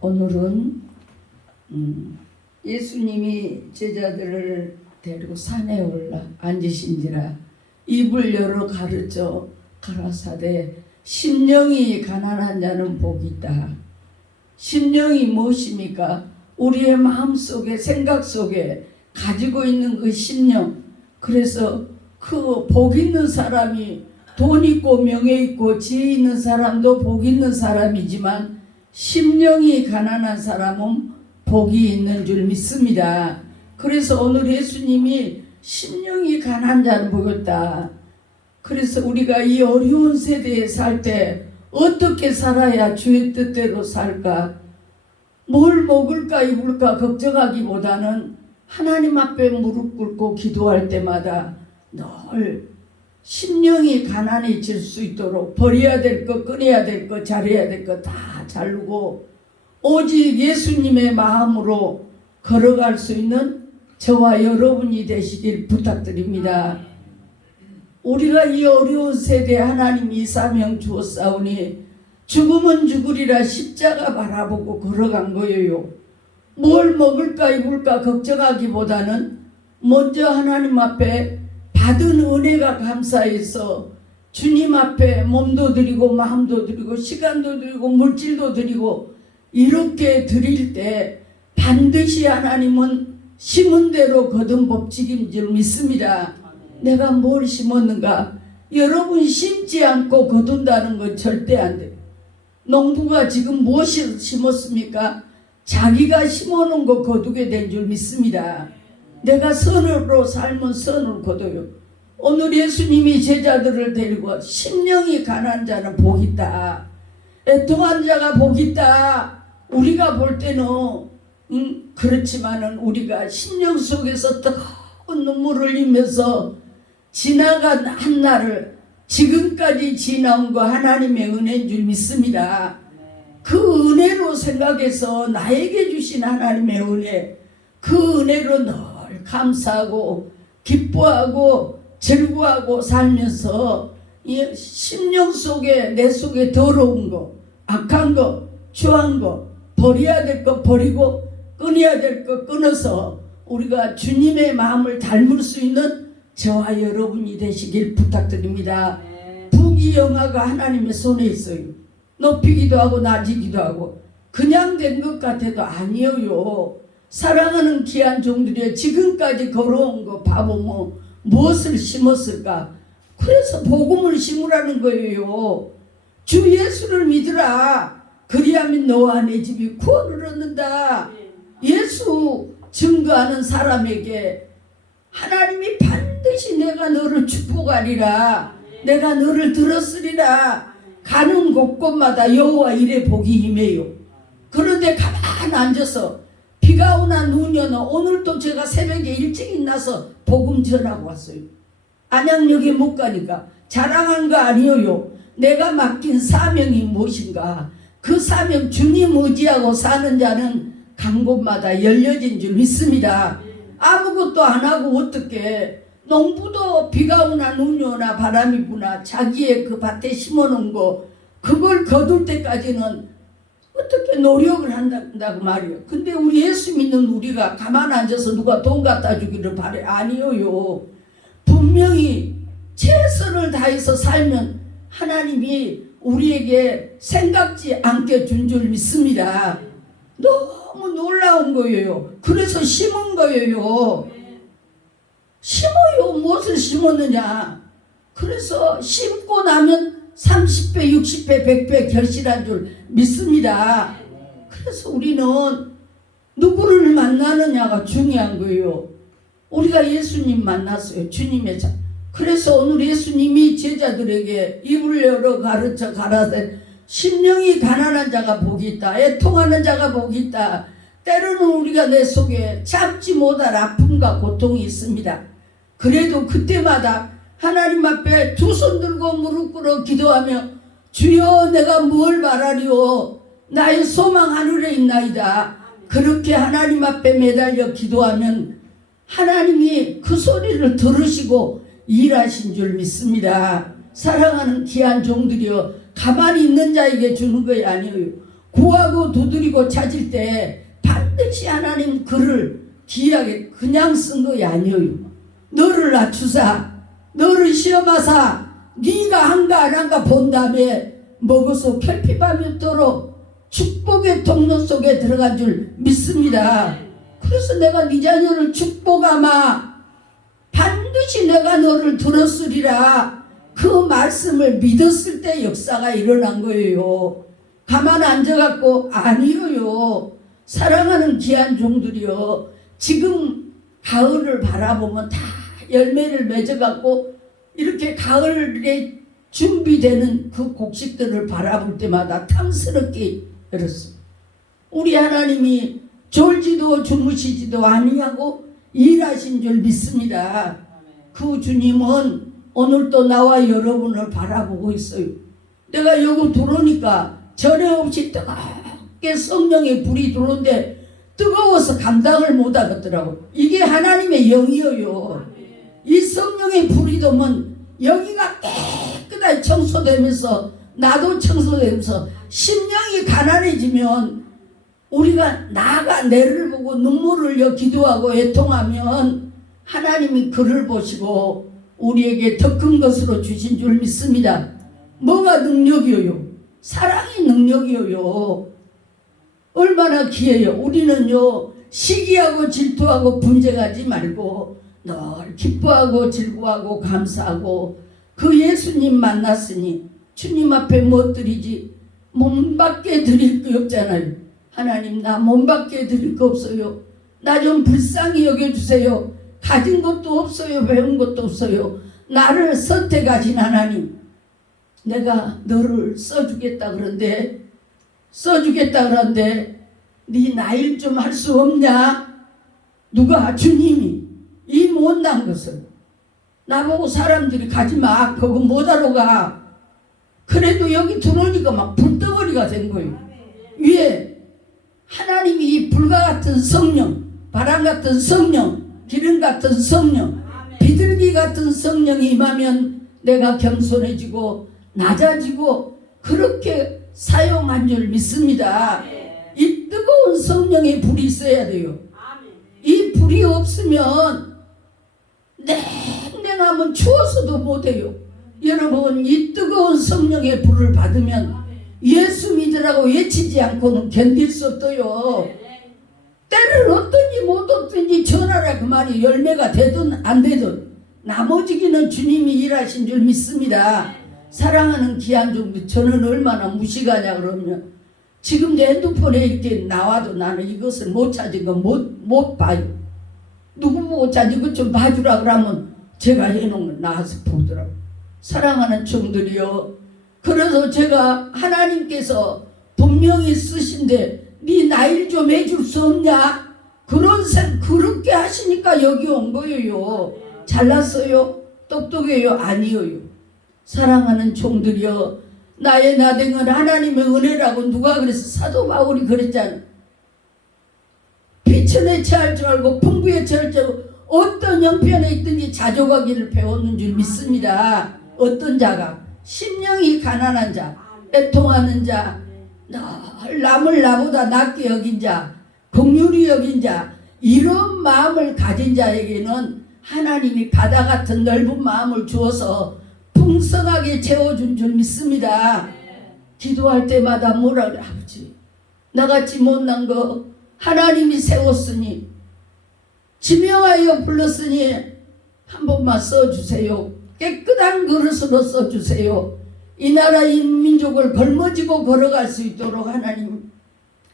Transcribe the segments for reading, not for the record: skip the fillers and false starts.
오늘은 예수님이 제자들을 데리고 산에 올라 앉으신지라 입을 열어 가르쳐 가라사대 심령이 가난한 자는 복이 있다. 심령이 무엇입니까? 우리의 마음속에 생각 속에 가지고 있는 그 심령. 그래서 그 복 있는 사람이 돈 있고 명예 있고 지혜 있는 사람도 복 있는 사람이지만 심령이 가난한 사람은 복이 있는 줄 믿습니다. 그래서 오늘 예수님이 심령이 가난한 자는 복이 없다. 그래서 우리가 이 어려운 세대에 살 때 어떻게 살아야 주의 뜻대로 살까? 뭘 먹을까 입을까 걱정하기보다는 하나님 앞에 무릎 꿇고 기도할 때마다 늘 심령이 가난해질 수 있도록 버려야 될 것, 끊어야 될 것, 잘해야 될 것 다 자르고 오직 예수님의 마음으로 걸어갈 수 있는 저와 여러분이 되시길 부탁드립니다. 우리가 이 어려운 세대에 하나님이 사명 주었사오니 죽으면 죽으리라 십자가 바라보고 걸어간 거예요. 뭘 먹을까 입을까 걱정하기보다는 먼저 하나님 앞에 받은 은혜가 감사해서 주님 앞에 몸도 드리고 마음도 드리고 시간도 드리고 물질도 드리고 이렇게 드릴 때 반드시 하나님은 심은 대로 거둔 법칙인 줄 믿습니다. 내가 뭘 심었는가? 여러분 심지 않고 거둔다는 건 절대 안 돼요. 농부가 지금 무엇을 심었습니까? 자기가 심어놓은 거 거두게 된 줄 믿습니다. 내가 선으로 살면 선을 거둬요. 오늘 예수님이 제자들을 데리고 심령이 가난한 자는 복이 있다. 애통한 자가 복이 있다. 우리가 볼 때는 그렇지만은 우리가 심령 속에서 뜨거운 눈물을 흘리면서 지나간 한 날을 지금까지 지나온 거 하나님의 은혜인 줄 믿습니다. 그 은혜로 생각해서 나에게 주신 하나님의 은혜, 그 은혜로 늘 감사하고 기뻐하고 즐거워하고 살면서 이 심령 속에 내 속에 더러운 거, 악한 거, 추한 거 버려야 될 거 버리고 끊어야 될 거 끊어서 우리가 주님의 마음을 닮을 수 있는 저와 여러분이 되시길 부탁드립니다. 부귀영화가 하나님의 손에 있어요. 높이기도 하고 낮이기도 하고 그냥 된 것 같아도 아니에요. 사랑하는 귀한 종들이여 지금까지 걸어온 거 봐보면 무엇을 심었을까? 그래서 복음을 심으라는 거예요. 주 예수를 믿으라. 그리하면 너와 내 집이 구원을 얻는다. 예수 증거하는 사람에게 하나님이 반드시 내가 너를 축복하리라. 내가 너를 들었으리라. 가는 곳곳마다 여호와 일의 복이 임해요. 그런데 가만 앉아서 비가 오나 눈이 오나 오늘도 제가 새벽에 일찍 일어나서 복음 전하고 왔어요. 안양역에 못 가니까 자랑한 거 아니에요. 내가 맡긴 사명이 무엇인가? 그 사명 주님 의지하고 사는 자는 간 곳마다 열려진 줄 믿습니다. 아무것도 안 하고 어떻게 농부도 비가 오나 눈이 오나 바람이 부나 자기의 그 밭에 심어놓은 거 그걸 거둘 때까지는 어떻게 노력을 한다고 말이에요. 근데 우리 예수 믿는 우리가 가만 앉아서 누가 돈 갖다 주기를 바래? 아니에요. 분명히 최선을 다해서 살면 하나님이 우리에게 생각지 않게 준 줄 믿습니다. 너무 놀라운 거예요. 그래서 심은 거예요. 심어요. 무엇을 심었느냐? 그래서 심고 나면 30배, 60배, 100배 결실한 줄 믿습니다. 그래서 우리는 누구를 만나느냐가 중요한 거예요. 우리가 예수님 만났어요. 주님의 자. 그래서 오늘 예수님이 제자들에게 입을 열어 가르쳐 가라되 심령이 가난한 자가 복이 있다. 애통하는 자가 복이 있다. 때로는 우리가 내 속에 참지 못할 아픔과 고통이 있습니다. 그래도 그때마다 하나님 앞에 두 손 들고 무릎 꿇어 기도하며 주여 내가 뭘 바라리오 나의 소망 하늘에 있나이다. 그렇게 하나님 앞에 매달려 기도하면 하나님이 그 소리를 들으시고 일하신 줄 믿습니다. 사랑하는 귀한 종들이여 가만히 있는 자에게 주는 것이 아니에요. 구하고 두드리고 찾을 때 반드시 하나님 그를 귀하게 그냥 쓴 것이 아니에요. 너를 낮추사 너를 시험하사 네가 한가 안 한가 본 다음에 먹어서 결핍함이 없도록 축복의 통로 속에 들어간 줄 믿습니다. 그래서 내가 네 자녀를 축복하마 반드시 내가 너를 들었으리라 그 말씀을 믿었을 때 역사가 일어난 거예요. 가만 앉아갖고 아니에요. 사랑하는 귀한 종들이요, 지금 가을을 바라보면 다 열매를 맺어갖고 이렇게 가을에 준비되는 그 곡식들을 바라볼 때마다 탐스럽게 열었어. 우리 하나님이 졸지도 주무시지도 아니하고 일하신 줄 믿습니다. 그 주님은 오늘도 나와 여러분을 바라보고 있어요. 내가 여기 들어오니까 전에 없이 뜨겁게 성령의 불이 들어오는데 뜨거워서 감당을 못하겠더라고. 이게 하나님의 영이에요. 이 성령의 불이 들어오면 여기가 깨끗하게 청소되면서 나도 청소되면서 심령이 가난해지면 우리가 나가 내를 보고 눈물을 흘려 기도하고 애통하면 하나님이 그를 보시고 우리에게 더 큰 것으로 주신 줄 믿습니다. 뭐가 능력이에요? 사랑이 능력이에요. 얼마나 귀해요. 우리는요 시기하고 질투하고 분쟁하지 말고 늘 기뻐하고 즐거워하고 감사하고 그 예수님 만났으니 주님 앞에 뭐 드리지? 몸밖에 드릴 게 없잖아요. 하나님 나 몸밖에 드릴 거 없어요. 나 좀 불쌍히 여겨주세요. 가진 것도 없어요. 배운 것도 없어요. 나를 선택하신 하나님, 내가 너를 써주겠다 그런데 네 나일 좀 할 수 없냐? 누가? 주님이. 이 못난 것을 나보고 사람들이 가지마 그거 못하러 가. 그래도 여기 들어오니까 막 불덩어리가 된 거예요. 위에 하나님이 이 불과 같은 성령, 바람 같은 성령, 기름 같은 성령, 비둘기 같은 성령이 임하면 내가 겸손해지고 낮아지고 그렇게 사용한 줄 믿습니다. 이 뜨거운 성령의 불이 있어야 돼요. 이 불이 없으면 냉랭하면 추워서도 못해요. 여러분 이 뜨거운 성령의 불을 받으면 예수 믿으라고 외치지 않고는 견딜 수 없어요. 때를 얻든지 못 얻든지 전하라 그 말이 열매가 되든 안 되든 나머지기는 주님이 일하신 줄 믿습니다. 사랑하는 귀한 종들, 저는 얼마나 무식하냐 그러면 지금 내 핸드폰에 이렇게 나와도 나는 이것을 못 찾은 거 못 봐요. 누구 보고 찾은 것 좀 봐주라 그러면 제가 해놓은 걸 나와서 보더라고. 사랑하는 종들이요, 그래서 제가 하나님께서 분명히 쓰신데 네 나일 좀 해줄 수 없냐? 그렇게 하시니까 여기 온 거예요. 잘났어요? 똑똑해요? 아니에요. 사랑하는 종들이여, 나의 나댕은 하나님의 은혜라고 누가 그랬어? 사도 바울이 그랬잖아. 비천에 처할 줄 알고 풍부에 처할 줄 알고 어떤 형편에 있든지 자족하기를 배웠는 줄 믿습니다. 어떤 자가? 심령이 가난한 자, 애통하는 자, 늘 남을 나보다 낮게 여긴 자, 긍휼히 여긴 자, 이런 마음을 가진 자에게는 하나님이 바다 같은 넓은 마음을 주어서 풍성하게 채워준 줄 믿습니다. 기도할 때마다 뭐라 그래? 아버지, 나같이 못난 거 하나님이 세웠으니 지명하여 불렀으니 한 번만 써주세요. 깨끗한 그릇으로 써주세요. 이 나라 이 민족을 걸머지고 걸어갈 수 있도록 하나님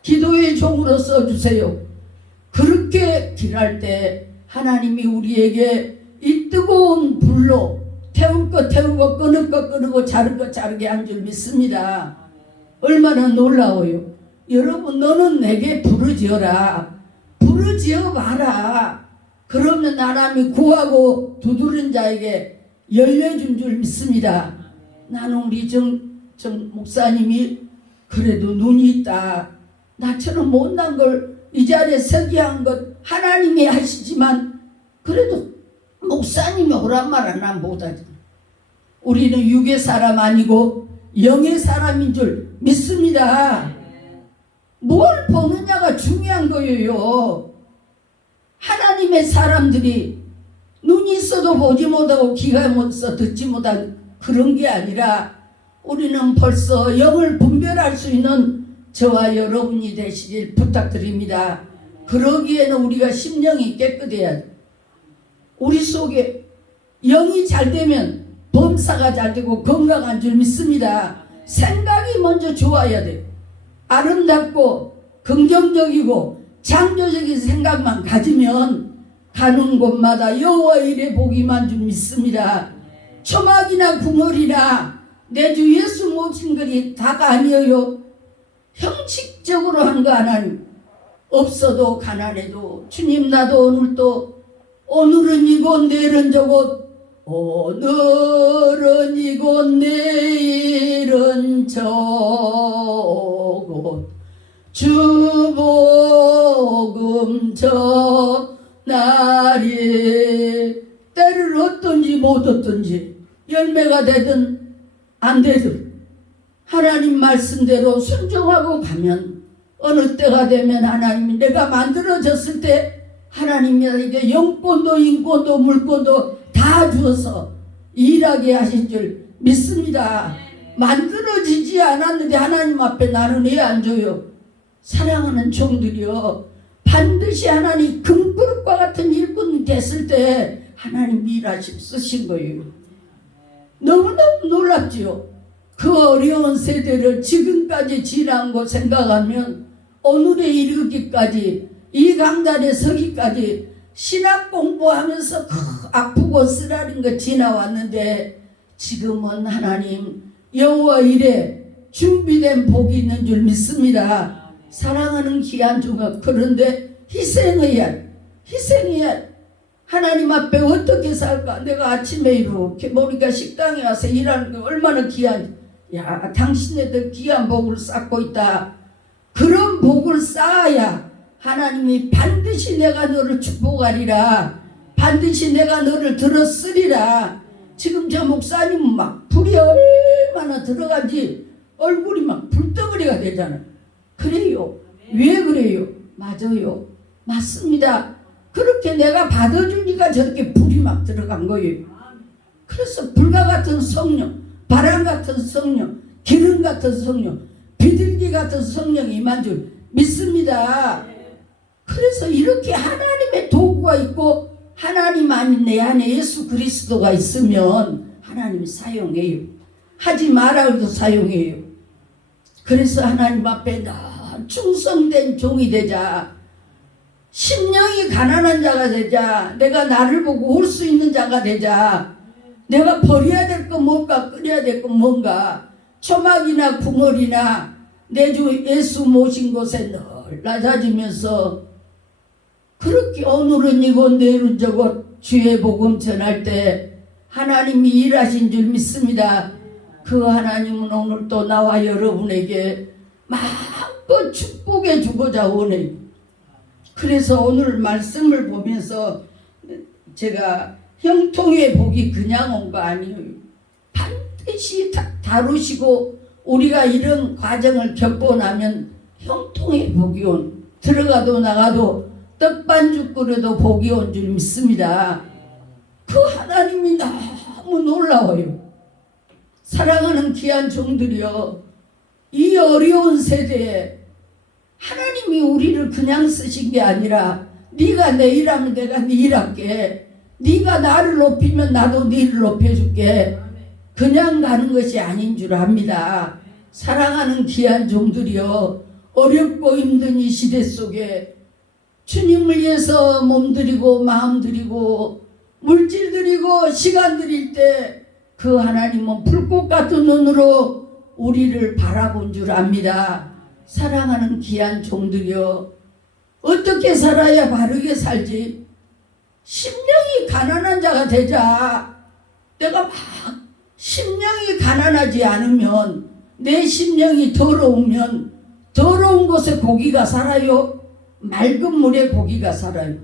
기도의 종으로 써주세요. 그렇게 길할 때 하나님이 우리에게 이 뜨거운 불로 태울 것 태우고 끊을 것 끊고 자를 것 자르게 한 줄 믿습니다. 얼마나 놀라워요. 여러분, 너는 내게 부르지어라. 부르지어 봐라. 그러면 하나님이 구하고 두드린 자에게 열려준 줄 믿습니다. 나는 우리 정 목사님이 그래도 눈이 있다. 나처럼 못난 걸 이 자리에 서게 한 것 하나님이 하시지만 그래도 목사님이 오란 말은 난 못하지. 우리는 육의 사람 아니고 영의 사람인 줄 믿습니다. 뭘 보느냐가 중요한 거예요. 하나님의 사람들이 눈이 있어도 보지 못하고 귀가 있어 듣지 못한 그런 게 아니라 우리는 벌써 영을 분별할 수 있는 저와 여러분이 되시길 부탁드립니다. 그러기에는 우리가 심령이 깨끗해야 돼. 우리 속에 영이 잘 되면 범사가 잘 되고 건강한 줄 믿습니다. 생각이 먼저 좋아야 돼. 아름답고 긍정적이고 창조적인 생각만 가지면 가는 곳마다 여호와 일의 복이만 줄 믿습니다. 초막이나 궁궐이나 내 주 예수 모신 것이 다가 아니에요. 형식적으로 한 거 하나님. 없어도 가난해도 주님 나도 오늘은 이곳 내일은 저곳 오늘은 이곳 내일은 저곳 주 복음 전하리. 때를 얻든지 못 얻든지 열매가 되든 안 되든 하나님 말씀대로 순종하고 가면 어느 때가 되면 하나님이 내가 만들어졌을 때 하나님이 나에게 영권도 인권도 물권도 다 주어서 일하게 하실 줄 믿습니다. 만들어지지 않았는데 하나님 앞에 나는 왜 안 줘요? 사랑하는 종들이여, 반드시 하나님 금그릇과 같은 일꾼이 됐을 때 하나님 일하시 쓰신 거예요. 너무너무 놀랍지요. 그 어려운 세대를 지금까지 지난 거 생각하면 오늘에 이르기까지 이 강단에 서기까지 신학 공부하면서 아프고 쓰라린 거 지나왔는데 지금은 하나님 여호와 일에 준비된 복이 있는 줄 믿습니다. 사랑하는 귀한 종아, 그런데 희생해야 하나님 앞에 어떻게 살까? 내가 아침에 이렇게 보니까 식당에 와서 일하는 게 얼마나 귀한, 야, 당신네들 귀한 복을 쌓고 있다. 그런 복을 쌓아야 하나님이 반드시 내가 너를 축복하리라, 반드시 내가 너를 들었으리라. 지금 저 목사님은 막 불이 얼마나 들어간지 얼굴이 막 불덩어리가 되잖아. 그래요. 왜 그래요? 맞아요. 맞습니다. 그렇게 내가 받아주니까 저렇게 불이 막 들어간 거예요. 그래서 불과 같은 성령, 바람 같은 성령, 기름 같은 성령, 비둘기 같은 성령이 임한 줄 믿습니다. 그래서 이렇게 하나님의 도구가 있고 하나님 아닌 내 안에 예수 그리스도가 있으면 하나님이 사용해요. 하지 말아 해도 사용해요. 그래서 하나님 앞에 충성된 종이 되자, 심령이 가난한 자가 되자, 내가 나를 보고 올 수 있는 자가 되자, 내가 버려야 될 거 뭔가, 끓여야 될 거 뭔가, 초막이나 궁궐이나 내 주 예수 모신 곳에 늘 낮아지면서 그렇게 오늘은 이곳 내일은 저곳 주의 복음 전할 때 하나님이 일하신 줄 믿습니다. 그 하나님은 오늘 또 나와 여러분에게 마음껏 축복해 주고자 원해요. 그래서 오늘 말씀을 보면서 제가 형통의 복이 그냥 온 거 아니에요. 반드시 다루시고 우리가 이런 과정을 겪고 나면 형통의 복이 온, 들어가도 나가도 떡반죽 끓여도 복이 온 줄 믿습니다. 그 하나님이 너무 놀라워요. 사랑하는 귀한 종들이여, 이 어려운 세대에 하나님이 우리를 그냥 쓰신 게 아니라 네가 내 일하면 내가 네 일할게, 네가 나를 높이면 나도 네를 높여줄게, 그냥 가는 것이 아닌 줄 압니다. 사랑하는 귀한 종들이여, 어렵고 힘든 이 시대 속에 주님을 위해서 몸드리고 마음드리고 물질드리고 시간드릴 때 그 하나님은 불꽃 같은 눈으로 우리를 바라본 줄 압니다. 사랑하는 귀한 종들이여, 어떻게 살아야 바르게 살지? 심령이 가난한 자가 되자. 내가 막 심령이 가난하지 않으면, 내 심령이 더러우면 더러운 곳에 고기가 살아요? 맑은 물에 고기가 살아요?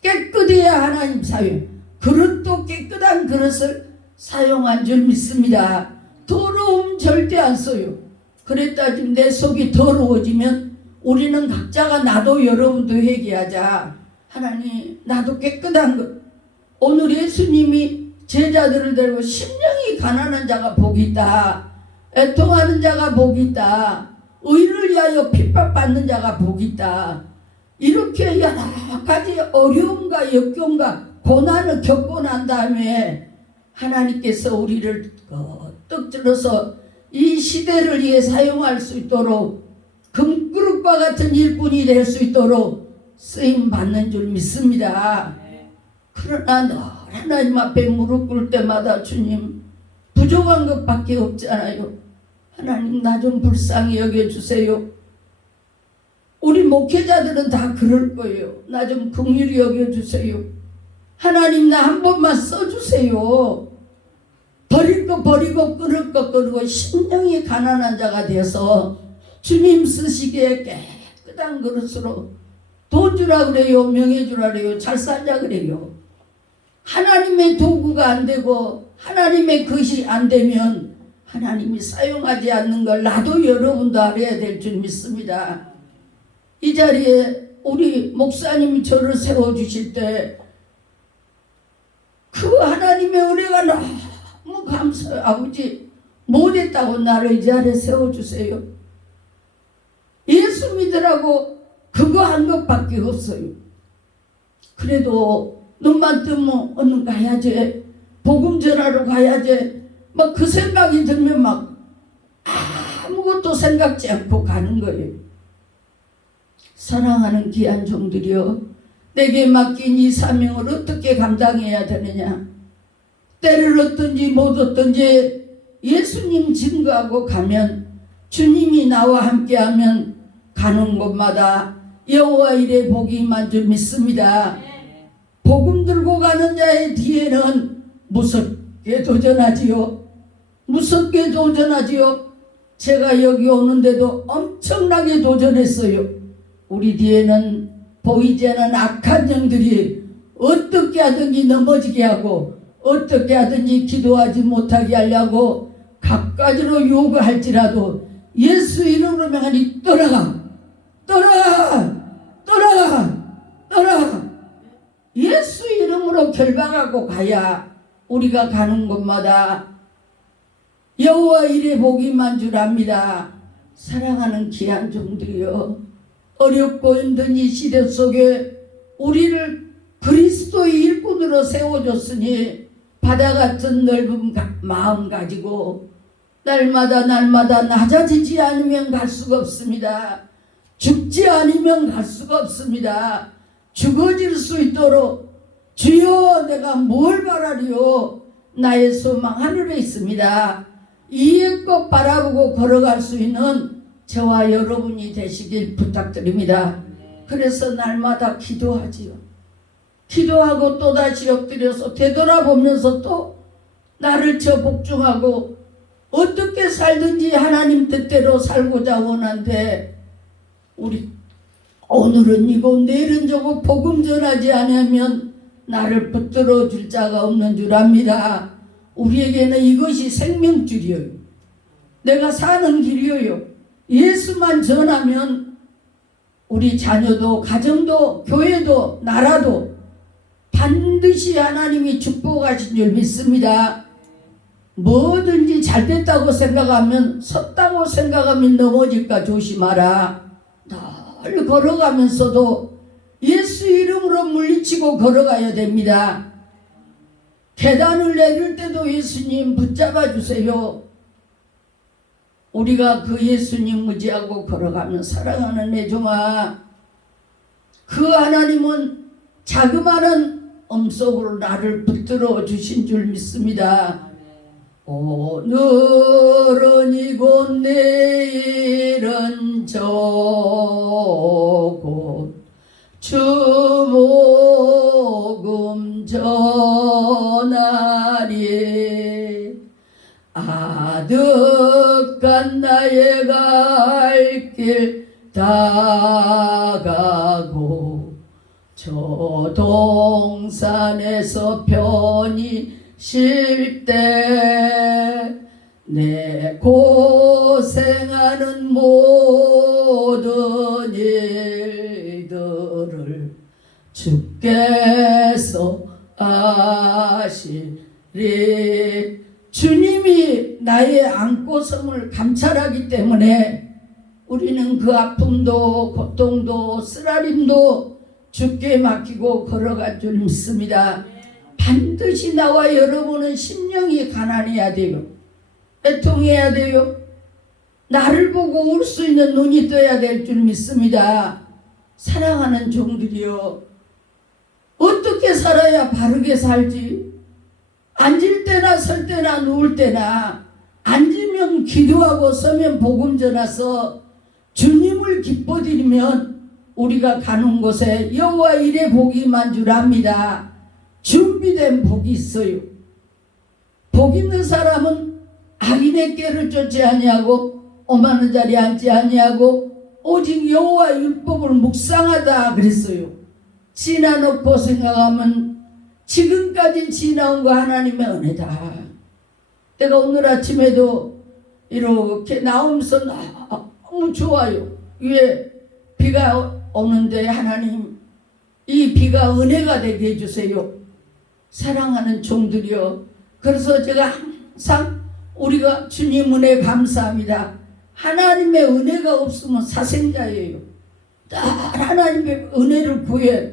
깨끗해야 하나님 사용. 그릇도 깨끗한 그릇을 사용한 줄 믿습니다. 더러움 절대 안 써요. 그랬다 지금 내 속이 더러워지면 우리는 각자가 나도 여러분도 회개하자. 하나님 나도 깨끗한 것. 오늘 예수님이 제자들을 데리고 심령이 가난한 자가 복이 있다. 애통하는 자가 복이 있다. 의를 위하여 핍박받는 자가 복이 있다. 이렇게 여러 가지 어려움과 역경과 고난을 겪고 난 다음에 하나님께서 우리를 떡들어서 이 시대를 위해 사용할 수 있도록 금그릇과 같은 일꾼이 될 수 있도록 쓰임 받는 줄 믿습니다. 그러나 늘 하나님 앞에 무릎 꿇을 때마다 주님 부족한 것밖에 없잖아요. 하나님 나 좀 불쌍히 여겨주세요. 우리 목회자들은 다 그럴 거예요. 나 좀 긍휼히 여겨주세요. 하나님 나 한 번만 써주세요. 버릴 거 버리고 끊을 거 끊고 심령이 가난한 자가 되어서 주님 쓰시기에 깨끗한 그릇으로 돈 주라 그래요. 명예 주라 그래요. 잘 살자 그래요. 하나님의 도구가 안 되고 하나님의 것이 안 되면 하나님이 사용하지 않는 걸 나도 여러분도 알아야 될 줄 믿습니다. 이 자리에 우리 목사님이 저를 세워주실 때 그 하나님의 은혜가 너무 감사해요. 아버지 못했다고 나를 이 자리에 세워주세요. 예수 믿으라고 그거 한 것밖에 없어요. 그래도 눈만 뜨면 얼른 가야지. 복음 전하러 가야지. 막 그 생각이 들면 막 아무것도 생각지 않고 가는 거예요. 사랑하는 귀한 종들이여, 내게 맡긴 이 사명을 어떻게 감당해야 되느냐. 때를 얻든지 못 얻든지 예수님 증거하고 가면, 주님이 나와 함께하면 가는 곳마다 여호와 일의 복이 임한 줄 믿습니다. 복음 들고 가는 자의 뒤에는 무섭게 도전하지요. 무섭게 도전하지요. 제가 여기 오는데도 엄청나게 도전했어요. 우리 뒤에는 보이지 않는 악한 영들이 어떻게 하든지 넘어지게 하고 어떻게 하든지 기도하지 못하게 하려고 갖가지로 요구할지라도 예수 이름으로 명하니 떠나가, 떠나가, 떠나가, 떠나가. 예수 이름으로 결박하고 가야 우리가 가는 곳마다 여호와 일의 복이 임한 줄 압니다. 사랑하는 귀한 종들이여, 어렵고 힘든 이 시대 속에 우리를 그리스도의 일꾼으로 세워줬으니 바다 같은 넓은 마음 가지고 날마다 낮아지지 않으면 갈 수가 없습니다. 죽지 않으면 갈 수가 없습니다. 죽어질 수 있도록 주여 내가 뭘 바라리요. 나의 소망 하늘에 있습니다. 이의 것 바라보고 걸어갈 수 있는 저와 여러분이 되시길 부탁드립니다. 그래서 날마다 기도하지요. 기도하고 또다시 엎드려서 되돌아보면서 또 나를 저 복종하고 어떻게 살든지 하나님 뜻대로 살고자 원한데, 우리 오늘은 이고 내일은 저고 복음 전하지 않으면 나를 붙들어 줄 자가 없는 줄 압니다. 우리에게는 이것이 생명줄이에요. 내가 사는 길이에요. 예수만 전하면 우리 자녀도 가정도 교회도 나라도 반드시 하나님이 축복하신 줄 믿습니다. 뭐든지 잘됐다고 생각하면, 섰다고 생각하면 넘어질까 조심하라. 늘 걸어가면서도 예수 이름으로 물리치고 걸어가야 됩니다. 계단을 내릴 때도 예수님 붙잡아 주세요. 우리가 그 예수님 의지하고 걸어가면, 사랑하는 내 종아, 그 하나님은 자그마한 엄속으로 나를 붙들어 주신 줄 믿습니다. 오늘은 이곳 내일은 저곳 주 복음 전하리. 아득한 나의 갈 길 다가고 저 동산에서 편히 쉴 때 내 고생하는 모든 일들을 주께서 아시리. 주님이 나의 안고섬을 감찰하기 때문에 우리는 그 아픔도 고통도 쓰라림도 주께 맡기고 걸어갈 줄 믿습니다. 반드시 나와 여러분은 심령이 가난해야 돼요. 애통해야 돼요. 나를 보고 울 수 있는 눈이 떠야 될 줄 믿습니다. 사랑하는 종들이여, 어떻게 살아야 바르게 살지? 앉을 때나 설 때나 누울 때나, 앉으면 기도하고 서면 복음 전하서 주님을 기뻐드리면 우리가 가는 곳에 여호와 일의 복이 임한 줄 압니다. 준비된 복이 있어요. 복 있는 사람은 악인의 꾀를 쫓지 아니하고 오만한 자리에 앉지 아니하고 오직 여호와 율법을 묵상하다 그랬어요. 지나놓고 생각하면 지금까지 지나온 거 하나님의 은혜다. 내가 오늘 아침에도 이렇게 나오면서 너무 좋아요. 위에 비가 오는데 하나님 이 비가 은혜가 되게 해주세요. 사랑하는 종들이여, 그래서 제가 항상 우리가 주님 은혜 감사합니다. 하나님의 은혜가 없으면 사생자예요. 딱 하나님의 은혜를 구해.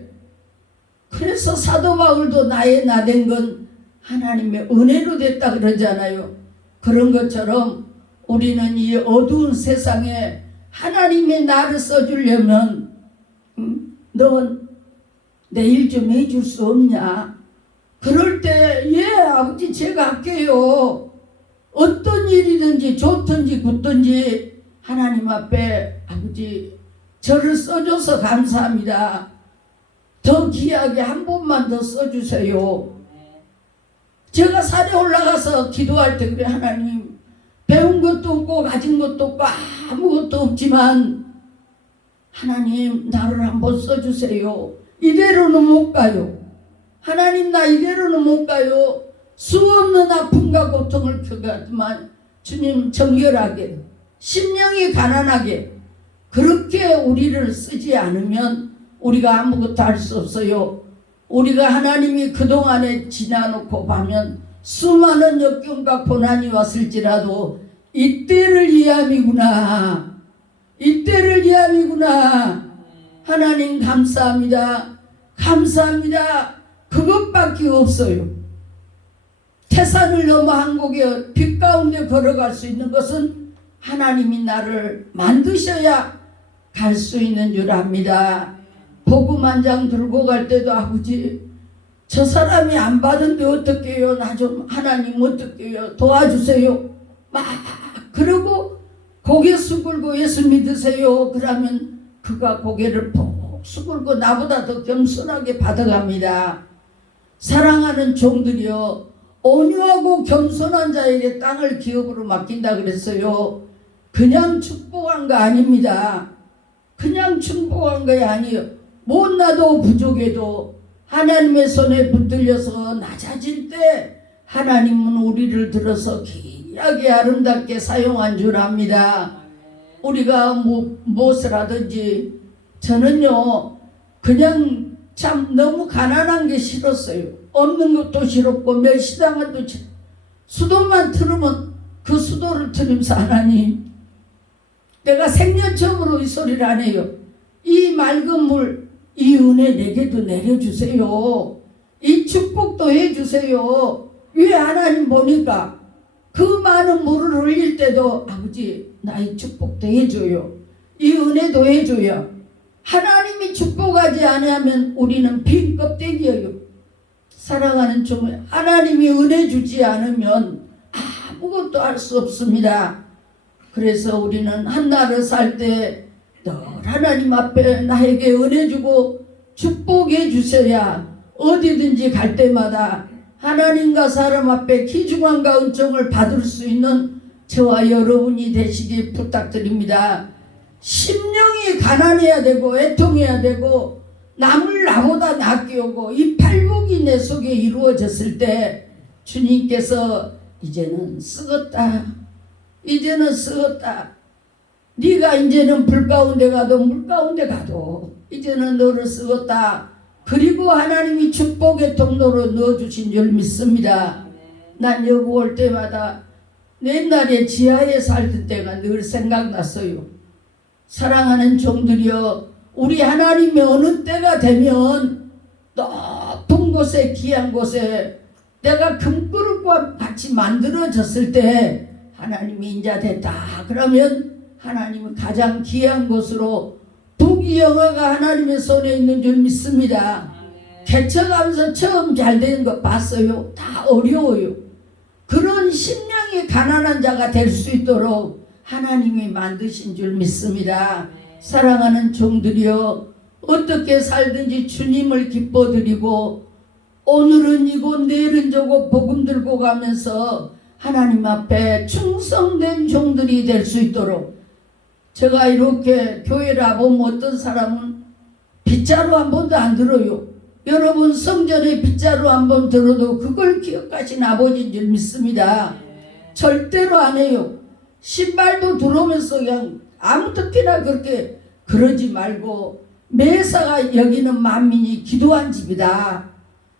그래서 사도 바울도 나의 나된 건 하나님의 은혜로 됐다 그러잖아요. 그런 것처럼 우리는 이 어두운 세상에 하나님의 나를 써주려면 넌 내일 좀 해줄 수 없냐? 그럴 때 예 아버지 제가 할게요. 어떤 일이든지 좋든지 굳든지 하나님 앞에 아버지 저를 써줘서 감사합니다. 더 귀하게 한 번만 더 써주세요. 제가 산에 올라가서 기도할 때 그래, 하나님 배운 것도 없고 가진 것도 없고 아무것도 없지만 하나님 나를 한번 써주세요. 이대로는 못 가요. 하나님 나 이대로는 못 가요. 수없는 아픔과 고통을 겪었지만 주님 정결하게 심령이 가난하게 그렇게 우리를 쓰지 않으면 우리가 아무것도 할 수 없어요. 우리가 하나님이 그동안에 지나놓고 보면 수많은 역경과 고난이 왔을지라도 이때를 위함이구나. 이때를 위함이구나. 하나님 감사합니다. 감사합니다. 그것밖에 없어요. 태산을 넘어 한국에 빛 가운데 걸어갈 수 있는 것은 하나님이 나를 만드셔야 갈 수 있는 줄 압니다. 복음 한 장 들고 갈 때도 아버지 저 사람이 안 받은데 어떡해요? 나 좀 하나님 어떡해요? 도와주세요. 막 그러고 고개 숙이고 예수 믿으세요. 그러면 그가 고개를 푹 숙이고 나보다 더 겸손하게 받아갑니다. 사랑하는 종들이여, 온유하고 겸손한 자에게 땅을 기업으로 맡긴다 그랬어요. 그냥 축복한 거 아닙니다. 그냥 축복한 거 아니에요. 못나도 부족해도 하나님의 손에 붙들려서 낮아질 때 하나님은 우리를 들어서 귀하게 아름답게 사용한 줄 압니다. 우리가 무엇을 하든지 저는요 그냥 참 너무 가난한 게 싫었어요. 없는 것도 싫었고 멸시당한 것도 싫었고 수도만 틀으면 그 수도를 틀면서 하나님 내가 생년 처음으로 이 소리를 안 해요. 이 맑은 물 이 은혜 내게도 내려주세요. 이 축복도 해주세요. 왜 하나님 보니까 그 많은 물을 흘릴 때도 아버지 나 이 축복도 해줘요. 이 은혜도 해줘요. 하나님이 축복하지 않으면 우리는 빈 껍데기예요. 사랑하는 종, 하나님이 은혜 주지 않으면 아무것도 할 수 없습니다. 그래서 우리는 한나를 살 때 늘 하나님 앞에 나에게 은혜 주고 축복해 주셔야 어디든지 갈 때마다 하나님과 사람 앞에 귀중함과 은총을 받을 수 있는 저와 여러분이 되시기 부탁드립니다. 심령이 가난해야 되고 애통해야 되고 남을 나보다 낫게 오고 이 팔복이 내 속에 이루어졌을 때 주님께서 이제는 쓰겄다. 이제는 쓰겄다. 네가 이제는 불 가운데 가도 물 가운데 가도 이제는 너를 쓰겠다. 그리고 하나님이 축복의 통로로 넣어주신 줄 믿습니다. 난 여기 올 때마다 옛날에 지하에 살던 때가 늘 생각났어요. 사랑하는 종들이여, 우리 하나님의 어느 때가 되면 높은 곳에 귀한 곳에 내가 금그릇과 같이 만들어졌을 때 하나님이 인자됐다. 그러면 하나님은 가장 귀한 곳으로 부귀영화가 하나님의 손에 있는 줄 믿습니다. 개척하면서 처음 잘 되는 거 봤어요. 다 어려워요. 그런 심령이 가난한 자가 될 수 있도록 하나님이 만드신 줄 믿습니다. 사랑하는 종들이여, 어떻게 살든지 주님을 기뻐드리고 오늘은 이고 내일은 저고 복음 들고 가면서 하나님 앞에 충성된 종들이 될 수 있도록, 제가 이렇게 교회를 와보면 어떤 사람은 빗자루 한 번도 안 들어요. 여러분, 성전에 빗자루 한 번 들어도 그걸 기억하신 아버지인 줄 믿습니다. 절대로 안 해요. 신발도 들어오면서 그냥 아무 때나 그렇게 그러지 말고, 매사가 여기는 만민이 기도한 집이다.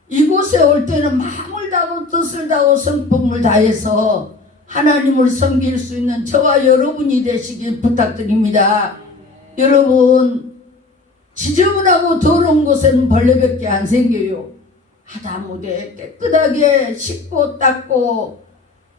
이곳에 올 때는 마음을 다하고 뜻을 다하고 성품을 다해서 하나님을 섬길 수 있는 저와 여러분이 되시길 부탁드립니다. 여러분, 지저분하고 더러운 곳에는 벌레밖에 안 생겨요. 하다못해 깨끗하게 씻고 닦고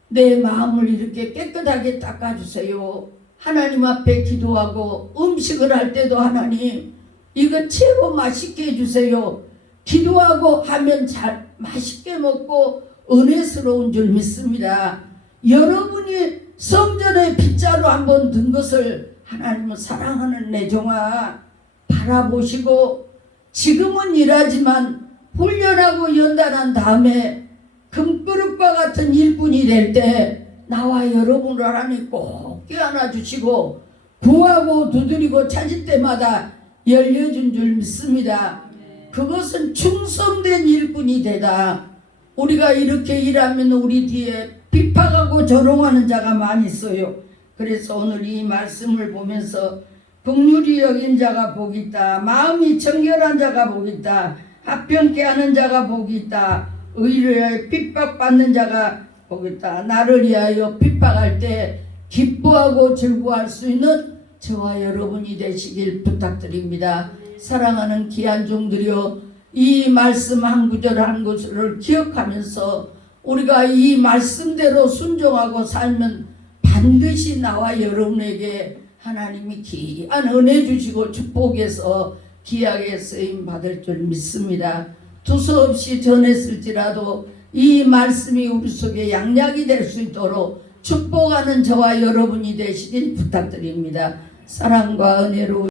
내 마음을 이렇게 깨끗하게 닦아주세요. 하나님 앞에 기도하고 음식을 할 때도 하나님 이거 최고 맛있게 해주세요. 기도하고 하면 잘 맛있게 먹고 은혜스러운 줄 믿습니다. 여러분이 성전에 빗자루 한번 든 것을 하나님은 사랑하는 내 종아 바라보시고, 지금은 일하지만 훈련하고 연단한 다음에 금그릇과 같은 일꾼이 될 때 나와 여러분을 하나님 꼭 껴안아 주시고 구하고 두드리고 찾을 때마다 열려준 줄 믿습니다. 그것은 충성된 일꾼이 되다. 우리가 이렇게 일하면 우리 뒤에 비판하고 조롱하는 자가 많이 있어요. 그래서 오늘 이 말씀을 보면서 긍휼히 여긴 자가 복이 있다. 마음이 청결한 자가 복이 있다. 합평케 하는 자가 복이 있다. 의를 위하여 핍박받는 자가 복이 있다. 나를 위하여 핍박할 때 기뻐하고 즐거워할 수 있는 저와 여러분이 되시길 부탁드립니다. 사랑하는 귀한 종들이여, 이 말씀 한 구절 한 구절을 기억하면서 우리가 이 말씀대로 순종하고 살면 반드시 나와 여러분에게 하나님이 귀한 은혜 주시고 축복해서 귀하게 쓰임 받을 줄 믿습니다. 두서없이 전했을지라도 이 말씀이 우리 속에 양약이 될 수 있도록 축복하는 저와 여러분이 되시길 부탁드립니다. 사랑과 은혜로